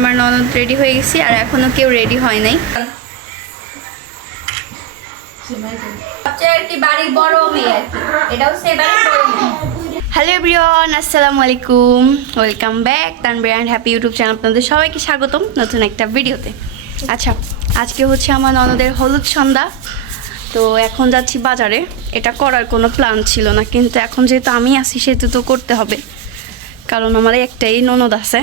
আমার ননদ রেডি হয়ে গেছি আর এখনো কেউ রেডি হয় নাই। হ্যালো এভরিওয়ান, আসসালামু আলাইকুম, welcome back Tanvir and happy YouTube channel. আপনাদের সবাইকে স্বাগতম নতুন একটা ভিডিওতে। আচ্ছা, আজকে হচ্ছে আমার ননদের হলুদ সন্ধ্যা, তো এখন যাচ্ছি বাজারে। এটা করার কোনো প্ল্যান ছিল না, কিন্তু এখন যেহেতু আমি আসি সেহেতু তো করতে হবে, কারণ আমার একটাই ননদ আছে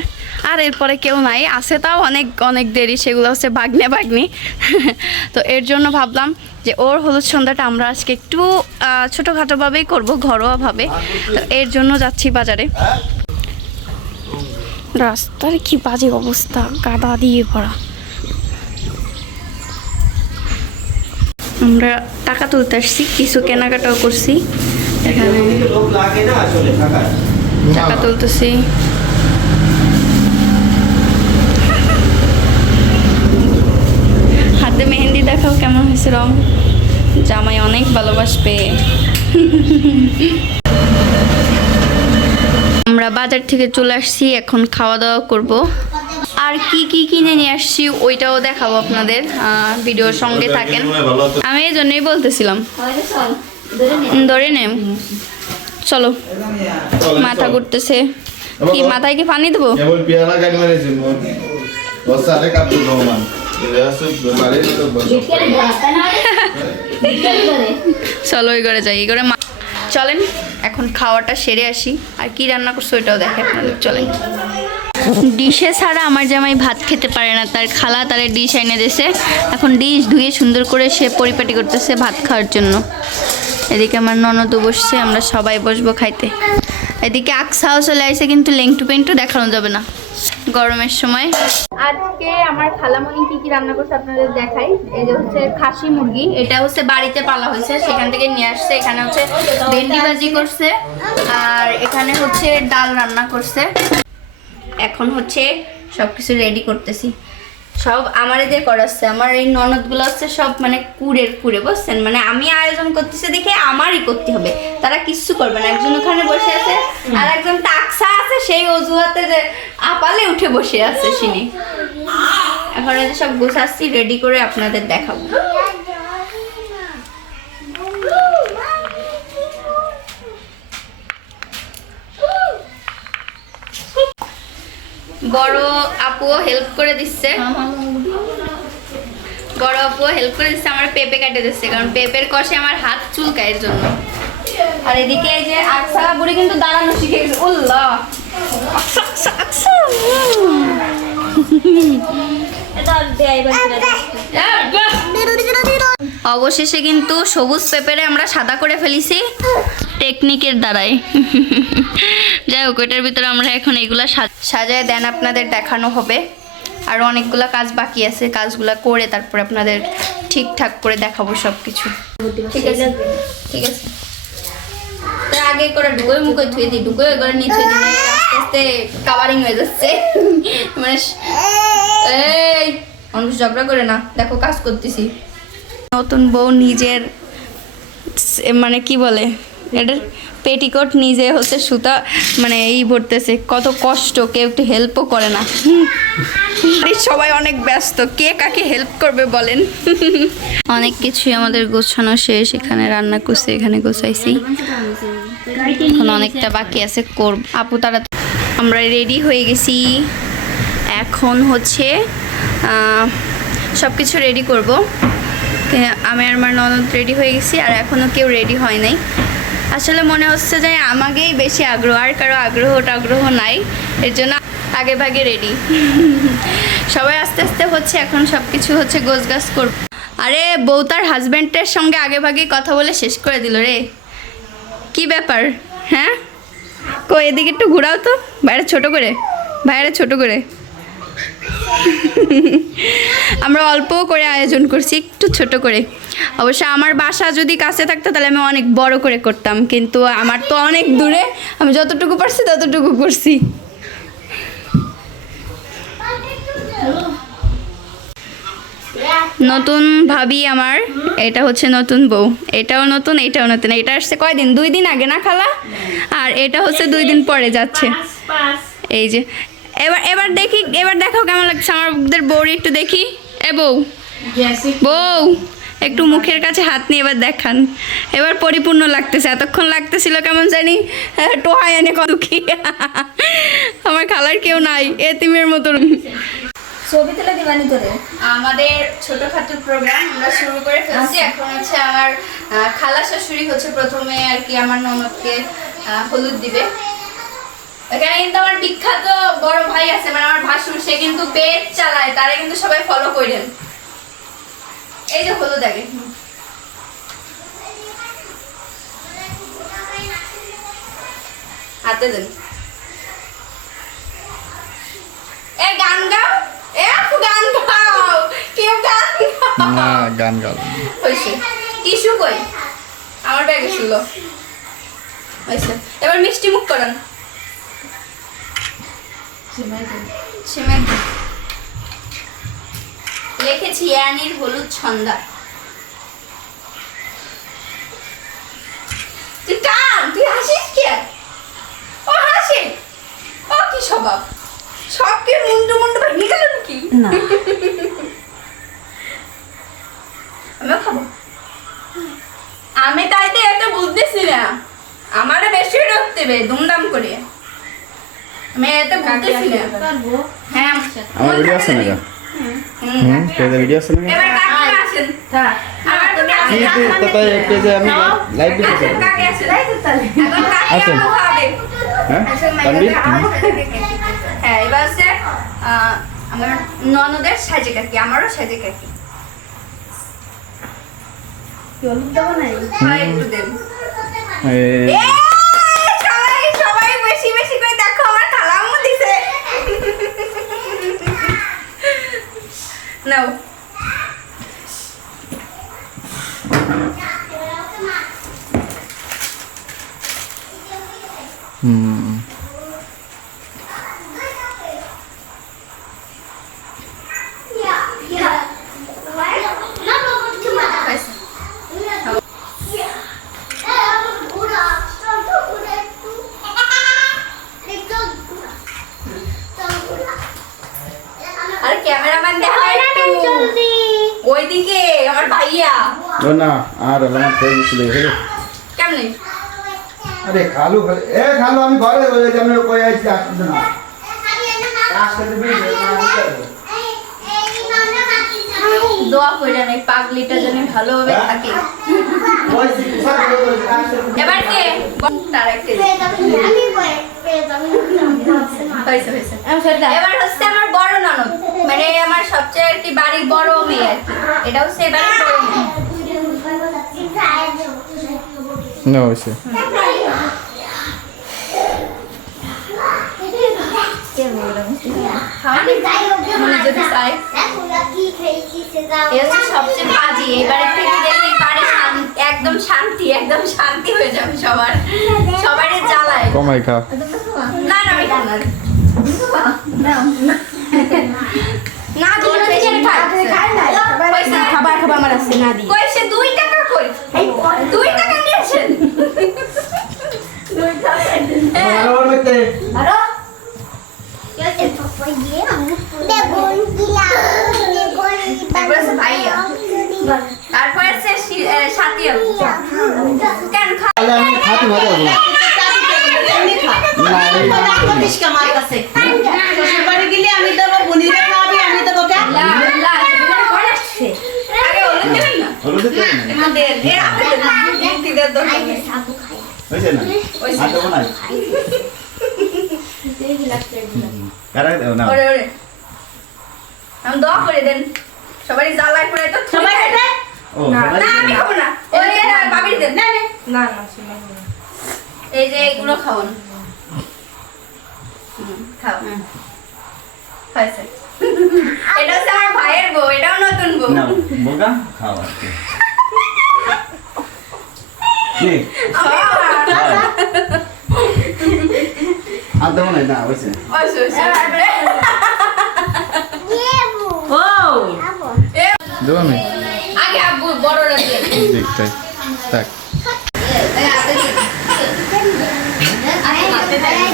আর এরপরে কেউ নাই, আছে তাও অনেক অনেক দেরি, সেগুলো হচ্ছে ভাগ্নি। তো এর জন্য ভাবলাম যে ওর হলুদ সন্ধ্যাটা আমরা আজকে একটু ছোটোখাটোভাবেই করবো, ঘরোয়াভাবে। তো এর জন্য যাচ্ছি বাজারে। রাস্তার কি বাজে অবস্থা, কাদা দিয়ে ভরা। আমরা টাকা তুলতে আসছি, কিছু কেনাকাটাও করছি, এখানে টাকা তুলতেছি। হাতে মেহেন্দি দেখাও কেমন হয়েছে রং, জামাই অনেক ভালোবাসবে। আমরা বাজার থেকে চলে আসছি, এখন খাওয়া দাওয়া করব। আর কি কি কিনে নিয়ে আসছি ওইটাও দেখাবো আপনাদের, ভিডিওর সঙ্গে থাকেন। আমি এই জন্যই বলতেছিলাম ধরে নেম, চলো। মাথা ঘুরতেছে, কি মাথায় কি পানি দেবো? চলো এই ঘরে যাই, এই ঘরে চলেন এখন খাওয়াটা সেরে আসি। আর কি রান্না করছো ওইটাও দেখে আপনাদের, চলেন। ডিশে ছাড়া আমার জামাই ভাত খেতে পারে না, তার খালা তারে ডিশ এনে দিয়েছে। এখন ডিশ ধুয়ে সুন্দর করে সে পরিপাটি করতেছে ভাত খাওয়ার জন্য। এদিকে আমার ননদও বসছে, আমরা সবাই বসবো খাইতে। এদিকে আকসাও চলে আসছে, কিন্তু লেংটু পেন্টু দেখানো যাবে না গরমের সময়। আজকে আমার খালামণি কি কি রান্না করছে আপনাদের দেখাই। এই যে হচ্ছে খাসি মুরগি, এটা হচ্ছে বাড়িতে পালা হয়েছে, সেখান থেকে নিয়ে আসছে। এখানে হচ্ছে ভেন্ডি ভাজি করছে, আর এখানে হচ্ছে ডাল রান্না করছে। এখন হচ্ছে সব কিছু রেডি করতেছি, সব আমারে দিয়ে করাচ্ছে। আমার এই ননদগুলো হচ্ছে সব মানে কুড়ে বুঝছেন, মানে আমি আয়োজন করতেছি দেখে আমারই করতে হবে, তারা কিচ্ছু করবে না। একজন ওখানে বসে আছে আর একজন টাকসা আছে, সেই অজুহাতে যে আপালে উঠে বসে আছে সিনি। এখন এই যে সব গোছাচ্ছি, রেডি করে আপনাদের দেখাবো। বড় আপুও হেল্প করে দিচ্ছে, আমার পেঁপে কাটে দিচ্ছে, কারণ পেঁপের কষে আমার হাত চুলকায় এর জন্য। আর এদিকে এই যে আকসা বুড়ি কিন্তু দাঁড়ানো শিখে গেছে। উল্লাহ, অবশেষে কিন্তু সবুজ পেঁপেরে আমরা সাদা করে ফেলেছি টেকনিকের দ্বারাই। যাই হোক, এটার ভিতরে আমরা এখন এইগুলা সাজায় দেন আপনাদের দেখানো হবে। আর অনেকগুলা কাজ বাকি আছে, কাজগুলা করে তারপরে আপনাদের ঠিকঠাক করে দেখাবো সব কিছু। ঠিক আছে ঠিক আছে, তার আগে করে ঢুকোয় মুখে ধুয়ে দিই, ঢুকোয় করে নিয়ে ধুয়ে দিই, আস্তে আস্তে কাভারিং হয়ে যাচ্ছে। মানে এই মানুষ ঝগড়া করে না, দেখো কাজ করতেছি। নতুন বউ নিজের মানে কি বলে এটার পেটিকোট নিজে হচ্ছে সুতা মানে এই ভরতেছে, কত কষ্ট, কেউ একটু হেল্পও করে না। সবাই অনেক ব্যস্ত, কে কাকে হেল্প করবে বলেন। অনেক কিছুই আমাদের গোছানো শেষ, এখানে রান্না করছে, এখানে গোছাইছি, এখন অনেকটা বাকি আছে করব। আপু তারা আমরা রেডি হয়ে গেছি, এখন হচ্ছে সব কিছু রেডি করব। আমি আর আমার ননদ রেডি হয়ে গেছি আর এখনও কেউ রেডি হয় নাই। আসলে মনে হচ্ছে যে আমাকেই বেশি আগ্রহ, আর কারো আগ্রহ নাই, এর জন্য আগে ভাগে রেডি। সবাই আস্তে আস্তে হচ্ছে, এখন সব কিছু হচ্ছে গোছগাছ করব। আরে বউ তার হাজব্যান্ডের সঙ্গে আগে ভাগে কথা বলে শেষ করে দিল রে, কি ব্যাপার? হ্যাঁ কই এদিকে একটু ঘুরাও তো, বাইরে ছোট করে। আমরা অল্প করে আয়োজন করছি, একটু ছোট করে। অবশ্য আমার বাসা যদি কাছে থাকতো তাহলে আমি অনেক বড় করে করতাম, কিন্তু আমার তো অনেক দূরে, আমি যতটুকু পারছি ততটুকু করছি। নতুন ভাবি আমার, এটা হচ্ছে নতুন বউ, এটাও নতুন। এটা আসছে কয়দিন, 2 দিন আগে না খালা, আর এটা হচ্ছে 2 দিন পরে যাচ্ছে। এই যে এবার এবার দেখি, এবার দেখো কেমন লাগছে আমাদের বউর, একটু দেখি। এ বউ, বউ একটু মুখের কাছে হাত নিয়ে এবার দেখান। এবার পরিপূর্ণ লাগতেছে, এতক্ষণ লাগতেছিল কেমন জানি টোহাই এনে কত কি। আমার খালার কেউ নাই, এতিমের মতো। ছবি তুলে দিবানি তোরে। আমাদের ছোটখাটো প্রোগ্রাম আমরা শুরু করে ফেলছি। এখন হচ্ছে আমার খালা শাশুড়ি হচ্ছে প্রথমে আর কি আমার ননদকে হলুদ দিবে। এখানে কিন্তু আমার বিখ্যাত বড় ভাই আছে, মানে আমার ভাসুর, সে কিন্তু পেট চালায়, তারা কিন্তু সবাই ফলো করেন। এই যে হলুদ আগে হাতে দেন। এ গান গাও, এ আপু গান গাও, কেউ গান গাও না, গান গাও হয়েছে। টিস্যু কই? আমার ব্যাগে ছিল। হয়েছে, এবার মিষ্টি মুখ করান। সেমাই লিখেছি ইয়ানির হলুদ ছন্দা। তুই কান, তুই হাসিস কে? ও হাসে, ও কি স্বভাব? সব কি মুন্ডু মুন্ডু ভেঙে গেল নাকি? না আমিও খাবো। আমি তাইতে এত বুঝতেছি না, আমারে বেশি রাখতে হবে ধুমধাম করে। আমি এত বুঝতেছি না। হ্যাঁ আমার ভিডিও আছে না? পেজে ভিডিও আছে না? এবার কাকে আসেন? থাক আমার তো কাকে কি আসেন? তো তাই পেজে আমি লাইভ ভিডিও আসেন, করব। কাকে আসেন? এখন কাকে আসেন। আলো হবে? হ্যাঁ আসেন, তানভীর? হ্যাঁ, এবার হচ্ছে আমার ননদের সাজে কাকি, আমারও সাজে কাকি। হলুদ দেবো নাই। হয় একটু দেন। এই এ, সবাই সবাই বেশি বেশি করে দেখো, আমার খালাম্মু দিছে। নাও। হুম হয়েছে। আর ক্যামেরাম্যান দেখো একটু ওইদিকে, আমার ভাইয়া ও না আর আমার পেজ ছিল হেলো। কেমনে? আরে খালু এ খালু আমি ঘরে ওই যে আমি কই আইছি আসতে না। আসতে দিবি দোয়া করে আমি পাগলিটা যেন ভালোভাবে থাকে। ওই সিসার এবার কে? তার একটা হয়েছে হয়েছে। এবার হচ্ছে আমার বড় ননদ, মানে আমার সবচেয়ে আর কি বাড়ির বড় মেয়ে আর কি। এটা হচ্ছে বাড়ির বড় মেয়ে। না হইছে। খাওয়ানি মনে যদি চাই। এ হচ্ছে সবচেয়ে বাজি। এই বাড়ির থেকে দেখি বাড়ি একদম শান্তি, একদম শান্তি হয়ে যাবে সবার, সবারই জ্বালায়। কমাই খা। না না, আমি খাবো না। না দিলে বেশি খায় না। পয়সা খাবার খাবার আমার আছে না দি। কই সে 2 টাকা কই? 2 টাকা নিয়েছেন? আমার মতে আরো তারপরে আছে ভাইয়া, তারপরে আছে সাথিয়া। কেন খা? তাহলে আমি খাতে ভালো হবে না। না আমার কাছে শ্বশুর বাড়ি গেলে আমি দেবো, বোনিরে খাওয়াবি আমি দেবো। লা লা করে আসছে। আগে হলুদ দেবেন না? হলুদ দেব না। না দেন, এ আপনি দেন। দিদার দরকার নেই। হইছে না? আর দেব না। কারা দেব না? ওরে ওরে, আমি দোয়া করে দেন সবারই জ্বালায় পড়ে তো। সবাই খেতে ও না সবাই না, আমি খাবো না। ওই বাবির দেন। না না, এই যে এগুলো খাওয়ান। খাও। হয়েছে। এটা হচ্ছে আমার ভাইয়ের বউ, এটাও নতুন বউ। না বোকা খাও আর কি। কি? আর দেব না হইছে। হয়েছে, হয়েছে। ও দেব আমি আগে আব্বু বড়রা দিয়ে। দেখতাই থাক। হাতে দিয়ে। হাতে দিয়ে।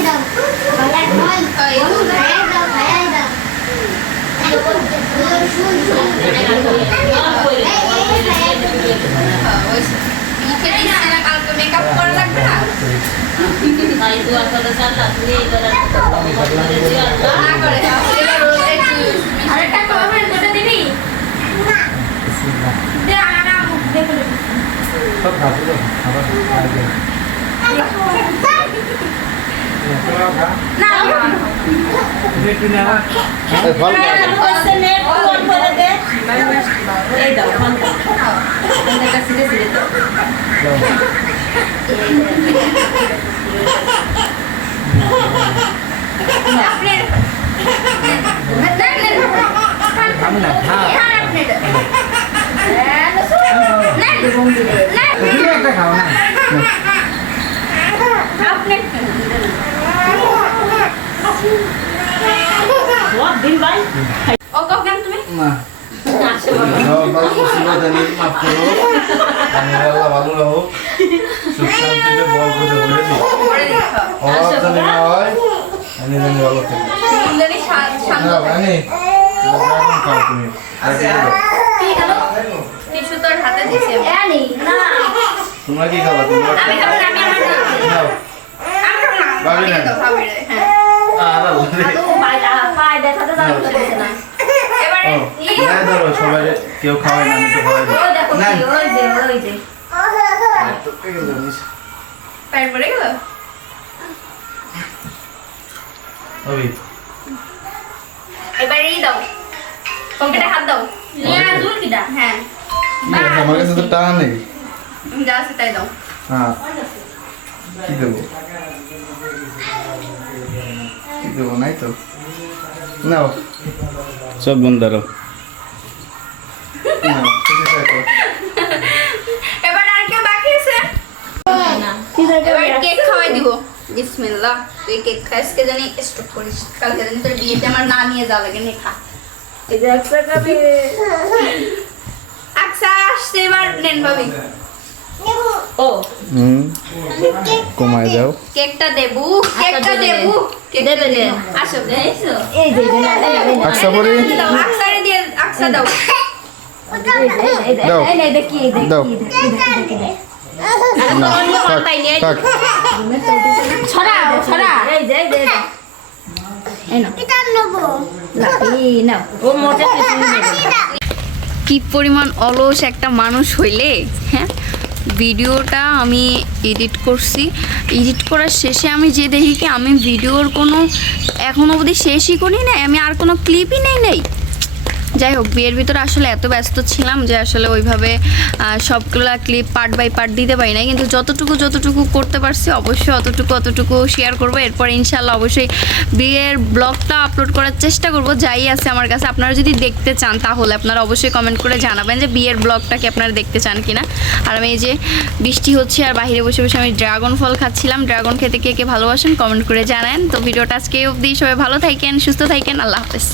মুখে দিচ্ছি না, কালকে মেকআপ করা লাগবে না? না করে, এবার রোজ একটু আরেকটা কমেন্ট করে দিবি? দে, না, মুখ দেখে দিবি। সব খাবো তো, খাবার খাই দে। তোরা খা। না, একটু নে আমার। ফল খা। হচ্ছে নেট অন করে দে এই দাও ফোন এটা সিধে সিধে দাও আপনি আমি না খা। তুমি একটা খাও না। বহুত দিন ভাই ও কখন তুমি না। ভালো ছিল জানি মাফ করো। আমি আল্লাহ ভালো রাখো। সুখ শান্তিতে বল করে বলে দিই। পরে দেখো অভাব জানি না হয়। আমি জানি ভালো থাকি। সুন্দরী শান্ত না, রানী। ড্রাগন খাও তুমি। আগে দাও। কি হলো টিস্যু তোর হাতে দিছি আমি না তোমরা কি খাবা? তোমরা আমি খাবো না, আমি আমার না নাও। আমি খাবো না ভাবি না। আমি তো খাবো রে হ্যাঁ আরে এবারে ও, নাই ধরো সবাই কেউ খাওয়ায় না, আমি তো খাওয়াই দিই। না, পেট ভরে গেল ওই এবারে এই দাও পকেটে হাত দাও হ্যাঁ কি আছে? আমার কাছে তো টাকা নেই। যা আছে তাই দাও হ্যাঁ, কি দেবো? কি দেবো? নাই তো। নাও। চোখ বন্ধ করো। নাও, কিছু চাইতো। এবার আর কেউ বাকি আছে এবার কেক খাওয়াই দিব বিসমিল্লাহ তুই কেক খাইস কে জানি স্টপ করিস কালকে জানি তোর বিয়েতে আমার না নিয়ে যাওয়া লাগে নে খা আচ্ছা আসছে এবার নেন ভাবি ও হুম, কমায় দাও। কেকটা দেবু কেকটা দেবু কেকটা দেবে নে। দেবো। আসো এই যে আকসা পরি দাও আকসারে দিয়ে আকসা দাও দাও এই দেখি দাও না থাক থাক ছড়া ছড়া এই যে এই নাও ও মোটে কি পরিমাণ অলস একটা মানুষ হইলে হ্যাঁ ভিডিওটা আমি এডিট করছি এডিট করার শেষে আমি যে দেখি কি আমি ভিডিওর কোনো এখনো অবধি শেষই করি না আমি আর কোনো ক্লিপই নেই যাই হোক বিয়ের ভিতরে আসলে এত ব্যস্ত ছিলাম যে আসলে ওইভাবে সবগুলা ক্লিপ পার্ট বাই পার্ট দিতে পারি না কিন্তু যতটুকু করতে পারছি অবশ্যই অতটুকু শেয়ার করবো এরপর ইনশাল্লাহ অবশ্যই বিয়ের ব্লগটা আপলোড করার চেষ্টা করব যাই আছে আমার কাছে আপনারা যদি দেখতে চান তাহলে আপনারা অবশ্যই কমেন্ট করে জানাবেন যে বিয়ের ব্লগটা কি আপনারা দেখতে চান কিনা আর আমি এই যে বৃষ্টি হচ্ছে আর বাইরে বসে বসে আমি ড্রাগন ফল খাচ্ছিলাম ড্রাগন খেতে কে কে ভালোবাসেন কমেন্ট করে জানান তো ভিডিওটা আজকে অবধি সবাই ভালো থাকেন সুস্থ থাকেন আল্লাহ হাফেজ